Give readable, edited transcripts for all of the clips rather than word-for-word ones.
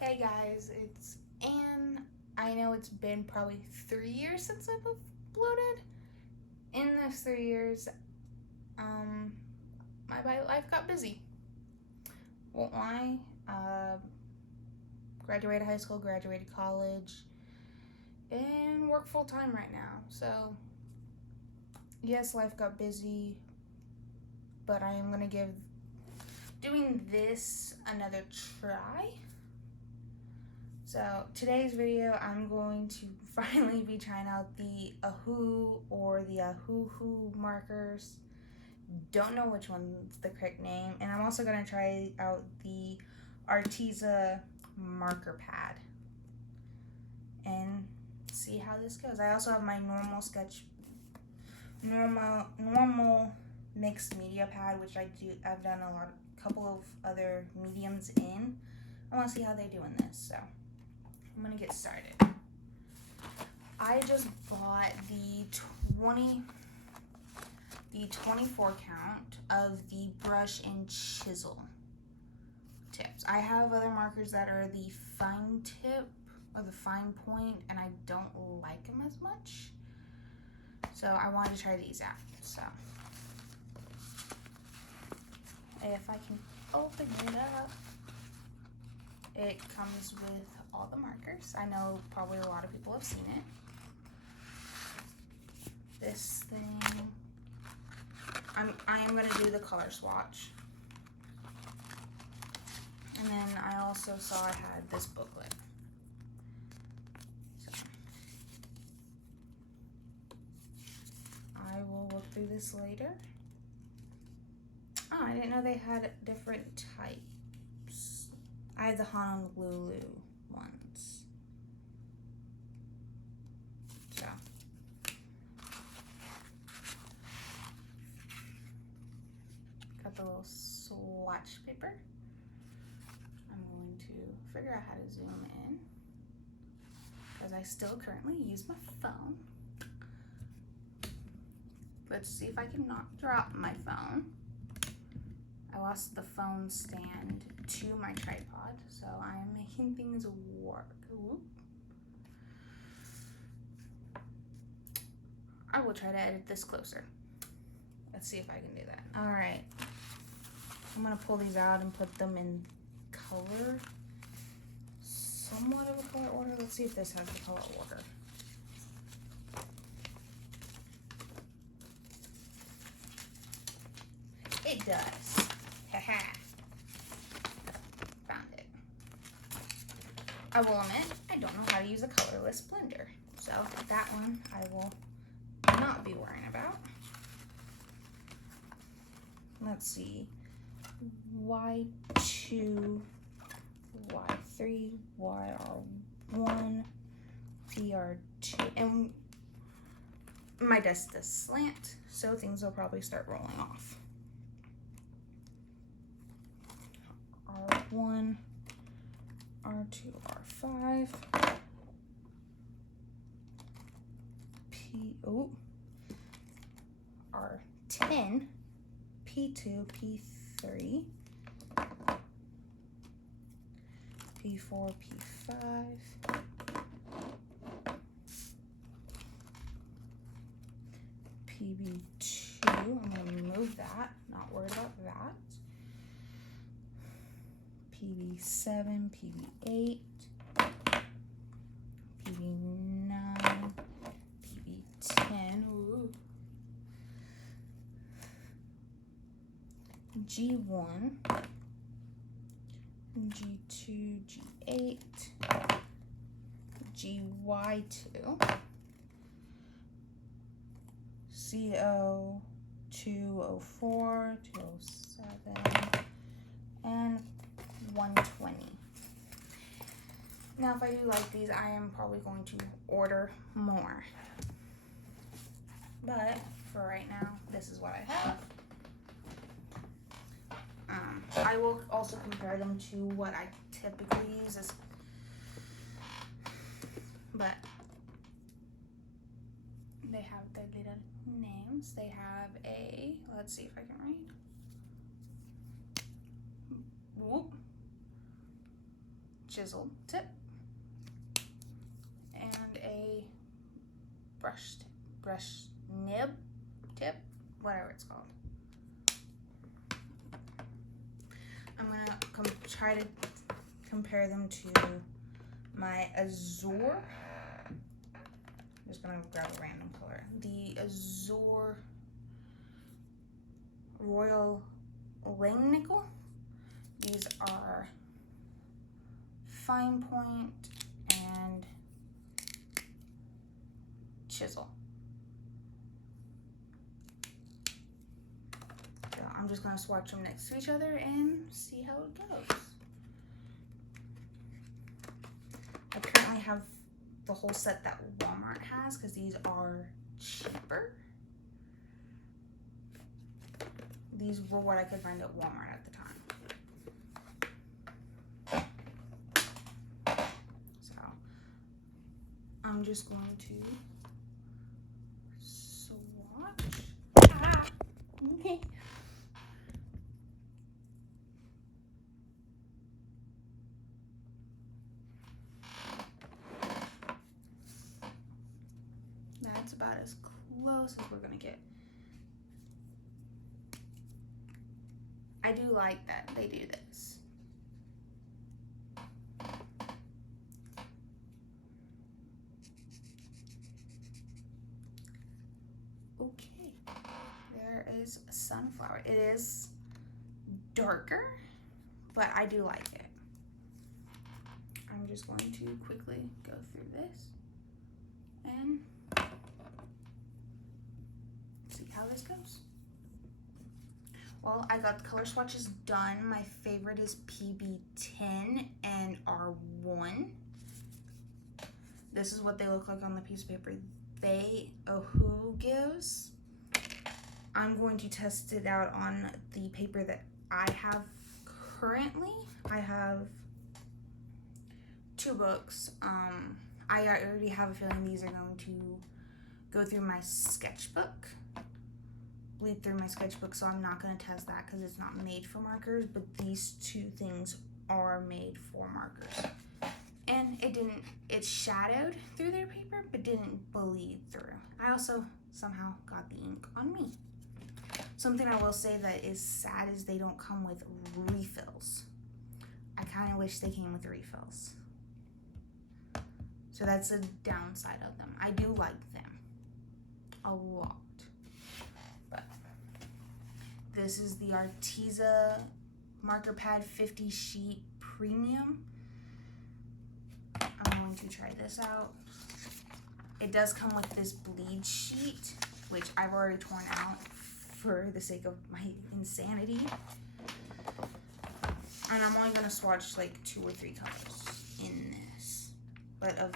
Hey guys, it's Anne. I know it's been probably 3 years since I've uploaded. In those 3 years, my life got busy. Won't lie. Graduated high school, graduated college, and work full time right now. So, yes, life got busy, but I am gonna give doing this another try. So today's video, I'm going to finally be trying out the Ohuhu or the Ohuhu Markers. Don't know which one's the correct name. And I'm also going to try out the Arteza marker pad and see how this goes. I also have my normal mixed media pad, which I've done a couple of other mediums in. I want to see how they do in this, so I'm gonna get started. I just bought the 24 count of the brush and chisel tips. I have other markers that are the fine tip or the fine point, and I don't like them as much. So I wanted to try these out. So if I can open it up, it comes with all the markers. I know probably a lot of people have seen it. This thing, I am going to do the color swatch. And then I also saw it had this booklet. So I will look through this later. Oh, I didn't know they had different types. I have the Honolulu ones. So got the little swatch paper. I'm going to figure out how to zoom in because I still currently use my phone. Let's see if I can not drop my phone. I lost the phone stand to my tripod, so I'm making things work. Whoop. I will try to edit this closer. Let's see if I can do that. All right, I'm gonna pull these out and put them in color, somewhat of a color order. Let's see if this has the color order. It does. Haha. Found it. I will admit, I don't know how to use a colorless blender, so that one I will not be worrying about. Let's see. Y2, Y3, YR1, VR2, and my desk does slant, so things will probably start rolling off. R1, R2, R5, R10, P2, P3, P4, P5, PB2, I'm going to remove that, not worried about that. PB7, PB8, PB9, PB10, ooh. G1, G2, G8, GY2, CO, 204, 207, and 120. Now, if I do like these, I am probably going to order more. But for right now, this is what I have. I will also compare them to what I typically use, but they have their little names. They have a, let's see if I can read. Whoop. chisel tip and a brush nib tip, whatever it's called. I'm gonna try to compare them to my Azure. I'm just gonna grab a random color. The Azure Royal Langnickel. These are fine point and chisel. So I'm just gonna swatch them next to each other and see how it goes. I currently have the whole set that Walmart has because these are cheaper. These were what I could find at Walmart at the time. So I'm just going to swatch. Ah. That's about as close as we're gonna get. I do like that they do this. Okay, there is a sunflower. It is darker, but I do like it. I'm just going to quickly go through this and see how this goes. Well, I got the color swatches done. My favorite is PB10 and R1. This is what they look like on the piece of paper Ohuhu gives. I'm going to test it out on the paper that I have currently. I have 2 books. I already have a feeling these are going to go through my sketchbook. Bleed through my sketchbook, so I'm not going to test that because it's not made for markers, but these 2 things are made for markers. And it shadowed through their paper, but didn't bleed through. I also somehow got the ink on me. Something I will say that is sad is they don't come with refills. I kind of wish they came with refills. So that's a downside of them. I do like them a lot. This is the Arteza Marker Pad 50 Sheet Premium. I'm going to try this out. It does come with this bleed sheet, which I've already torn out for the sake of my insanity. And I'm only going to swatch like 2 or 3 colors in this. But of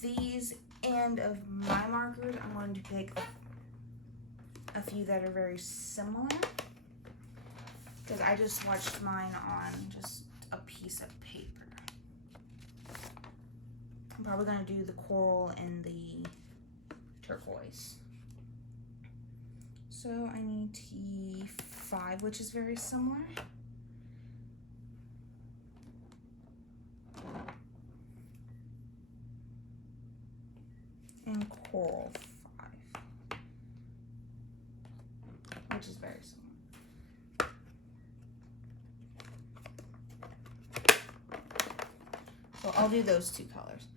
these and of my markers, I'm going to pick a few that are very similar. Because I just swatched mine on just a piece of paper. I'm probably going to do the coral and the turquoise. So I need T5, which is very similar. And coral 5, which is very similar. So I'll do those 2 colors.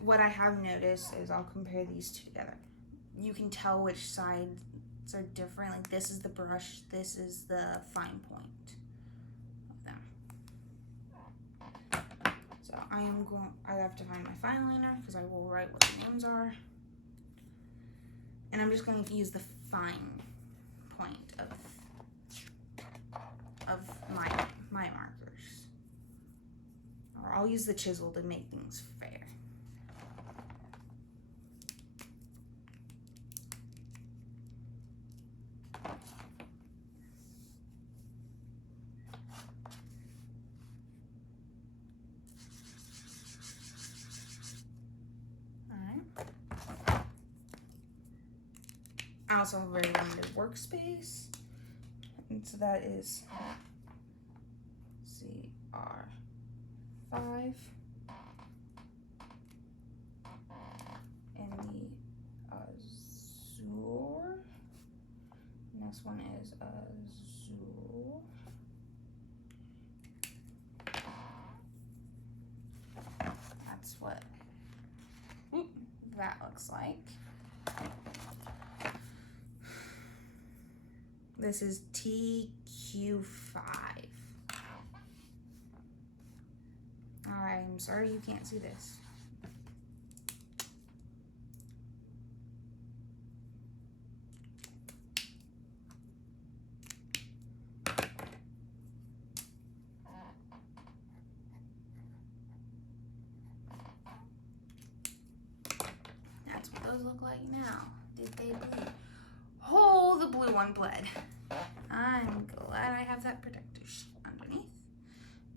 What I have noticed is I'll compare these 2 together. You can tell which sides are different. Like this is the brush, this is the fine point of them. So I have to find my fine liner because I will write what the names are. And I'm just going to use the fine point of my markers. Or I'll use the chisel to make things fair. I also have a very limited workspace, and so that is CR5 This one is azul. That's what that looks like. This is TQ5. I'm sorry you can't see this. That's what those look like now. Did they bleed? Oh, the blue one bled. I'm glad I have that protective sheet underneath.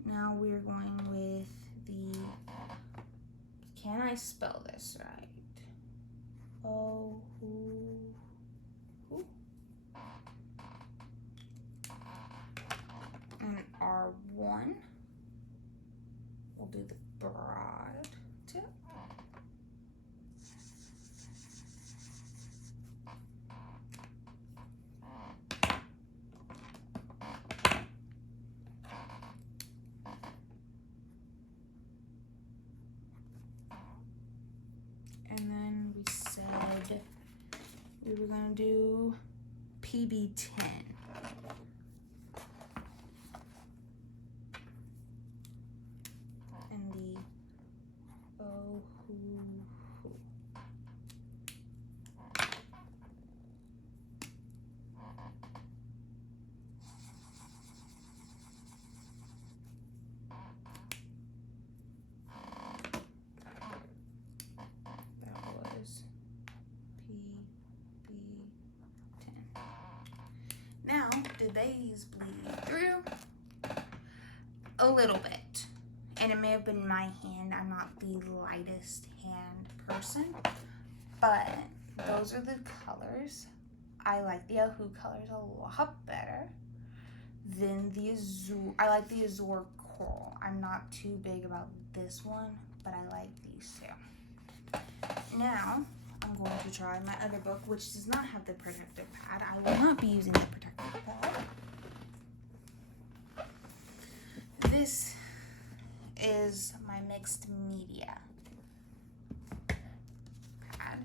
Now we're going with the, can I spell this right? Ohuhu. And R1. We'll do the broad tip. And then we said we were gonna do PB10. And the Ohuhu. Now, did these bleed through? A little bit. And it may have been my hand. I'm not the lightest hand person. But those are the colors. I like the Ohuhu colors a lot better than the azure. I like the azure coral. I'm not too big about this one, but I like these two. Now, I'm going to try my other book, which does not have the protective pad. I will not be using the protective pad. This is my mixed media pad.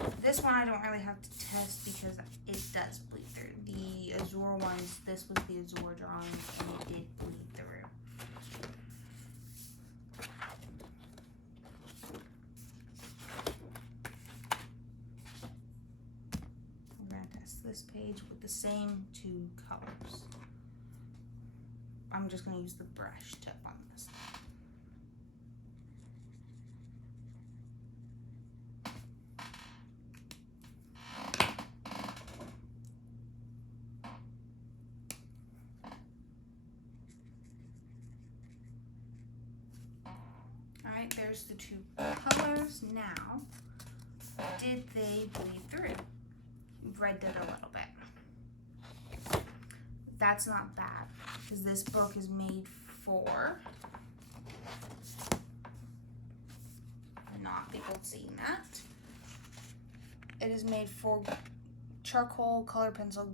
And this one I don't really have to test because it does bleed through. The azure ones, this was the azure drawing, and it did bleed through. This page with the same two colors. I'm just going to use the brush tip on this. Alright, there's the two colors. Now, did they bleed through? Red did a little bit. That's not bad because this book is made for not people seeing that. It is made for charcoal, color pencil,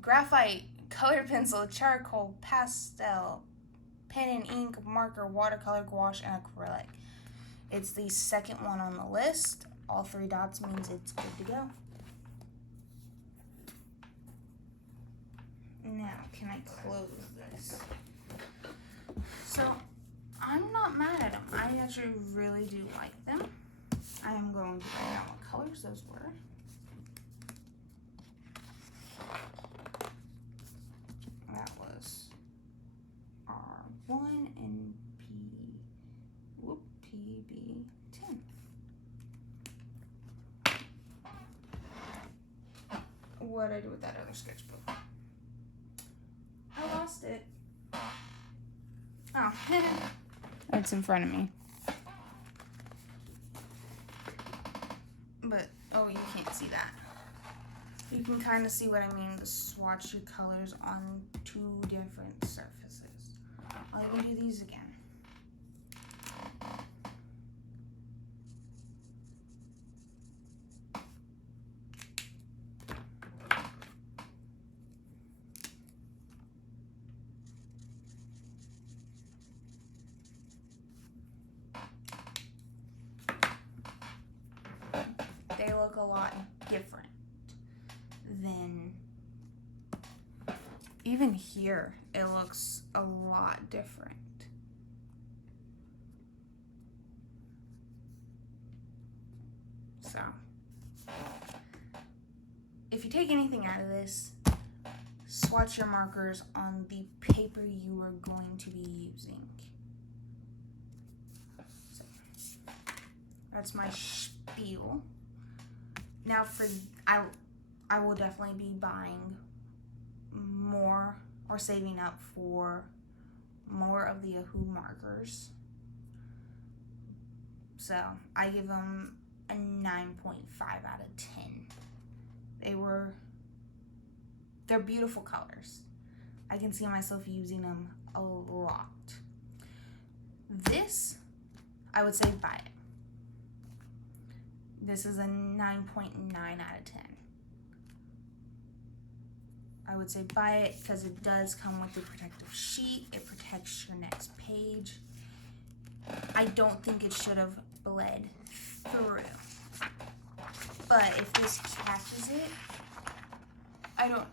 graphite, color pencil, charcoal, pastel, pen and ink, marker, watercolor, gouache, and acrylic. It's the second one on the list. All three dots means it's good to go. Now, can I close this? So, I'm not mad at them. I actually really do like them. I am going to write down what colors those were. That was R1 and PB10. What did I do with that other sketchbook? I lost it. Oh, it's in front of me. But, oh, you can't see that. You can kind of see what I mean, to swatch your colors on two different surfaces. I'll even do these again. look a lot different than, even here, it looks a lot different. So, if you take anything out of this, swatch your markers on the paper you are going to be using. So, that's my spiel. Now I will definitely be buying more or saving up for more of the Ohuhu markers. So I give them a 9.5 out of 10. They're beautiful colors. I can see myself using them a lot. This, I would say buy it. This is a 9.9 out of 10. I would say buy it because it does come with the protective sheet. It protects your next page. I don't think it should have bled through. But if this catches it,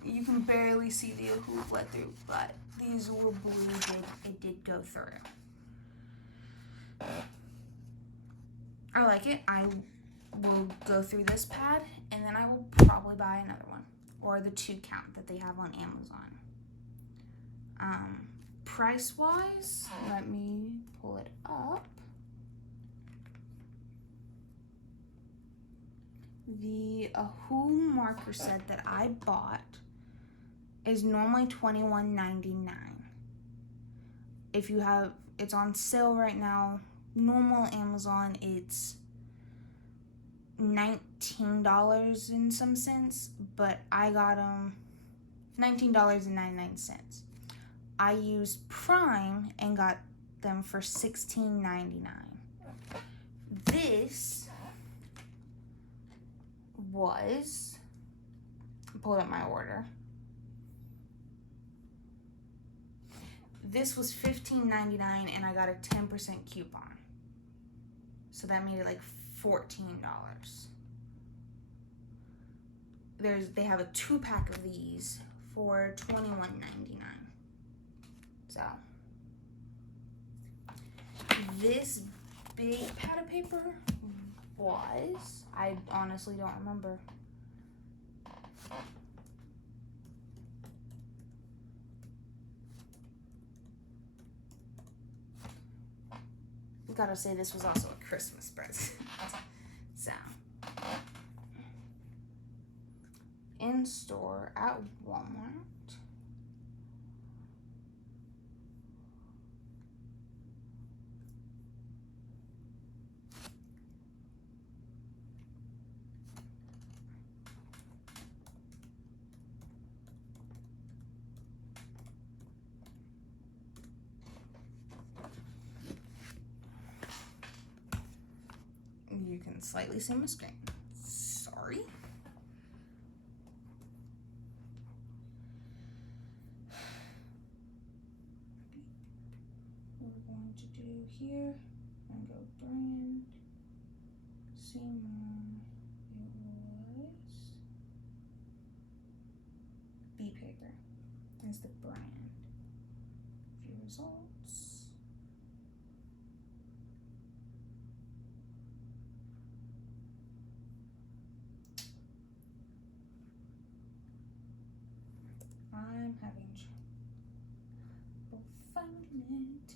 you can barely see the Ohuhu bled through, but these were blue, it did go through. I like it. I will go through this pad and then I will probably buy another one, or the 2 count that they have on Amazon. Price wise, let me pull it up. The Ohuhu marker set that I bought is normally $21.99. If you have, it's on sale right now. Normal Amazon, it's $19 in some cents, but I got them $19.99. I used Prime and got them for $16.99. This was, pulled up my order. This was $15.99 and I got a 10% coupon. So that made it like $14. They have a 2-pack of these for $21.99. So this big pad of paper was, I honestly don't remember. Gotta say, this was also a Christmas present. So, in store at Walmart. You can slightly see my screen. Sorry. What we're going to do here, and go brand, Seymour, it was B paper is the brand. View results. I'm having trouble finding it.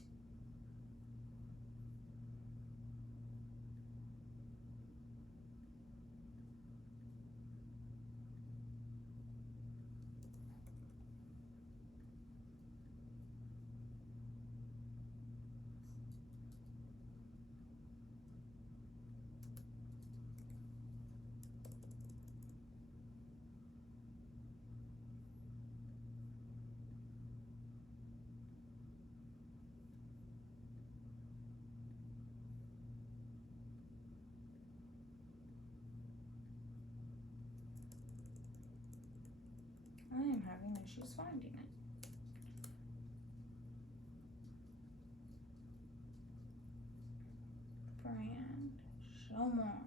I am having issues finding it. Brand, show more.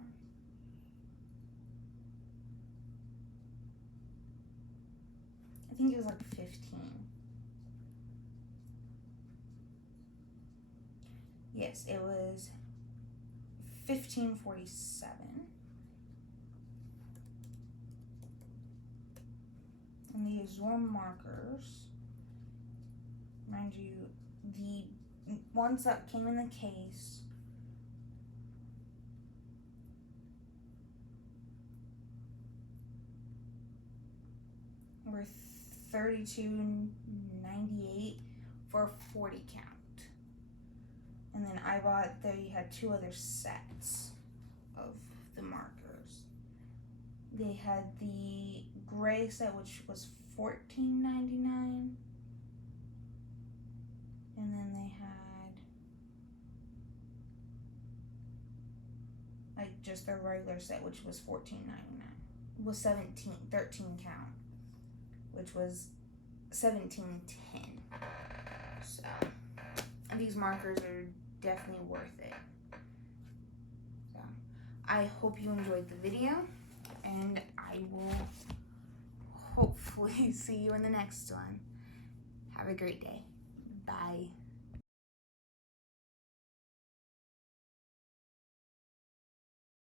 think it was like 15. Yes, it was 1547. And the Ohuhu Markers, mind you, the ones that came in the case were $32.98 for a 40 count. And then I bought, they had 2 other sets of the markers. They had the gray set, which was $14.99. And then they had like just their regular set, which was $14.99. It was 13 count, which was $17.10. So, and these markers are definitely worth it. So, I hope you enjoyed the video, and I will hopefully see you in the next one. Have a great day. Bye.